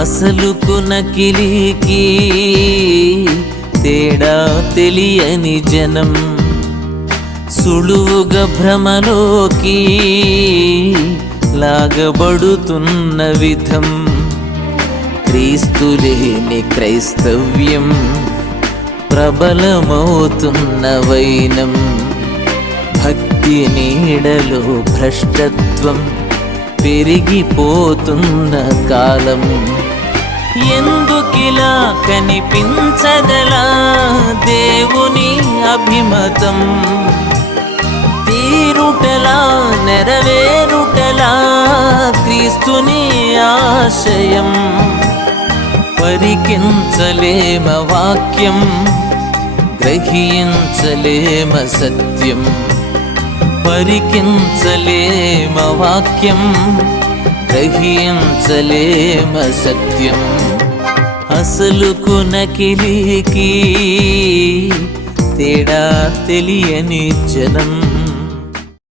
అసలుకు నకిలీకి తేడా తెలియని జనం, సులువుగా భ్రమలోకి లాగబడుతున్న విధం, క్రీస్తులేని క్రైస్తవ్యం ప్రబలమవుతున్న వైనం, భక్తి నీడలో భ్రష్టత్వం పెరిగిపోతున్న కాలం. ఎందుకిలా కనిపించదలా దేవుని అభిమతం, తీరుటలా నెరవేరుటలా క్రీస్తుని ఆశయం. పరికించలేమ వాక్యం, గ్రహించలేమ సత్యం, పరికించలేమ వాక్యం, గ్రహించలేమ సత్యం. అసలుకు నకిలీకి తేడా తెలియని జనం.